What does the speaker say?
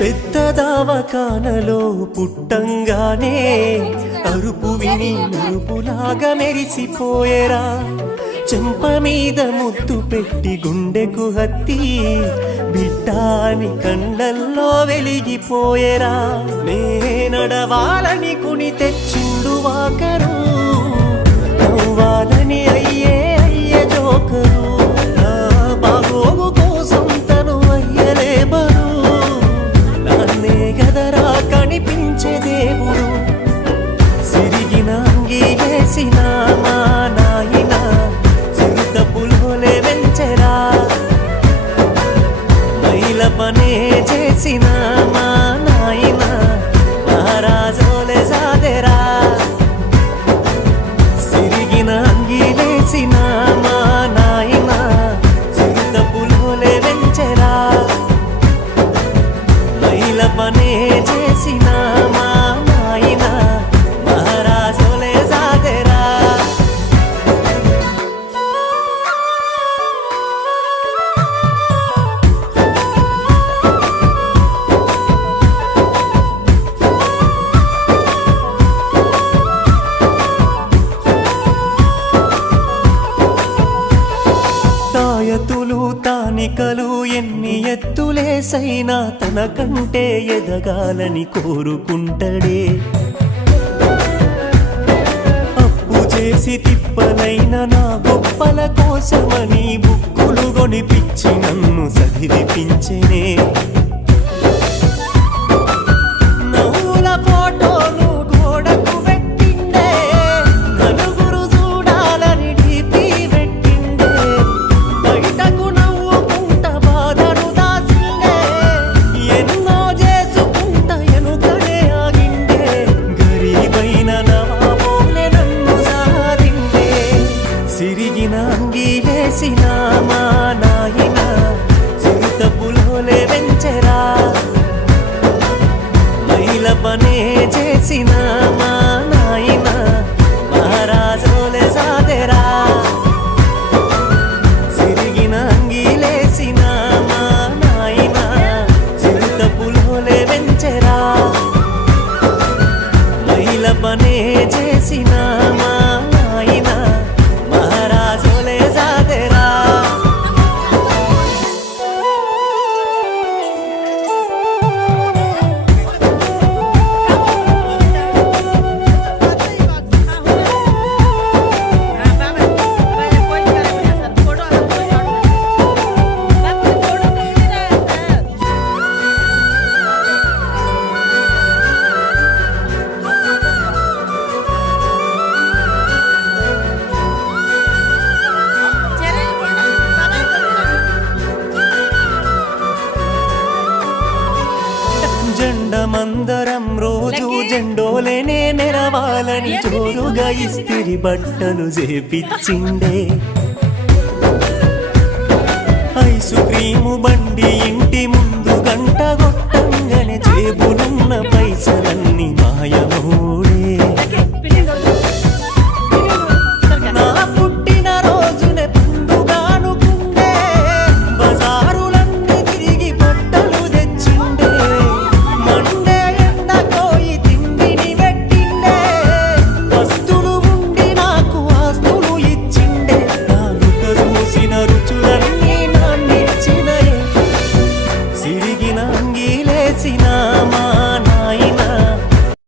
పెద్ద దావకానలో పుట్టంగానే అరుపు విని మెరుపులాగా మెరిసిపోయేరా. చెంప మీద ముద్దు పెట్టి గుండెకు హత్తి బిడ్డాని కళ్ళల్లో వెలిగిపోయేరా. నే నడవాలని కుని తెచ్చిండు వాకరు, నవ్వాలని అయ్యే జోకరు. నా బాగోగు కోసం తను అయ్యలే బరు, నాన్నే గదరా కనిపించే దేవుడు. సిరిగిన అంగీలేసిన మా నాయన చిరుత పులోలే వెంచెరా. మైల పనే చేసిన మా నాయన మహారాజోలే సాదెరా. సిరిగిన అంగీలేసిన మా నాయన చిరుత పులోలే వెంచెరా. మైల పనే చేసిన మా నాయన మహారాజోలే సాదెరా. తాయతులు తానికలు ఎన్ని ఎత్తులేసైనా తనకంటే ఎదగాలని కోరుకుంటడే. అప్పు చేసి తిప్పలైన నా గొప్పల కోసమని బుక్కులు కొనిపించి నన్ను చదివిపించెనే. నవ్వుల ఫోటోలు గోడకు పెట్టిండే, నలుగురు చూడాలని డీపీ పెట్టిండే. బయటకు నవ్వుకుంట బాధను దాసిండే, ఎన్నో చేసుకుంట ఎనుకనే ఆగిండే. గరీబైన నవాబోలే నన్ను సాధిండే. సిరిగిన అంగీలేసిన మా నాయన చిరుత పులోలే వెంచెరా. మైల పనే చేసిన మా నాయన మహారాజోలే సాదెరా. సిరిగిన అంగీలేసిన మా నాయన చిరుత పులోలే వెంచెరా. మైల పనే చేసిన మా నాయన మహారాజోలే సాదెరా. జెండమందరం రోజు జెండోలేనే మెరవాలని జోరుగా ఇస్తిరి బట్టలు చేపిచ్చిండే. ఐసు క్రీము బండి ఇంటి ముందు గంట కొట్టంగానే జేబులున్న పైసలన్నీ మాయమోడే. నా పుట్టిన రోజునే పండుగానుకుండే, బజారులన్నీ తిరిగి బట్టలు తెచ్చిండే. మండే ఎండకోయి తిండిని పెట్టిండే, వస్తువులు ఉండి నాకు ఆస్తులు ఇచ్చిండే. నాలుక చూసిన రుచులన్నీ నాన్నిచ్చినయే. సిరిగిన అంగీలేసిన మా